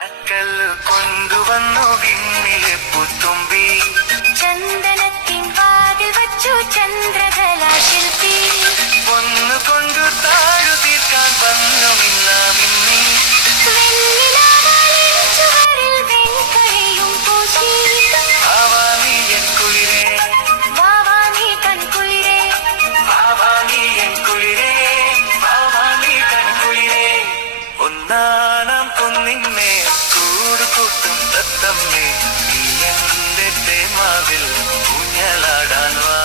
അക്കൽ കൊണ്ടുവന്നു വിണ്ണിലെ പുത്തുമ്പി, ചന്ദനത്തിൻ വാതിൽ വച്ചു ചന്ദ്രകലാശില്പി, പൊന്നു കൊണ്ടു താഴു തീർക്കാൻ വന്നു മിന്നാമിന്നി, വെണ്ണിലാവാലിൻ ചുവരിൽ വെൺകരയും പൂശി, വാവാ നീ എൻ കുളിരേ, വാവാ നീ കൺകുളിരേ, വാവാ നീ എൻ കുളിരേ, വാവാ നീ കൺകുളിരേ. ഒന്നാനാം കുന്നിന്മേ കൂടുകൂട്ടും തത്തമ്മേ, നീ എന്റെ തേമാവിൽ ഊഞ്ഞാലാടാൻ വാ.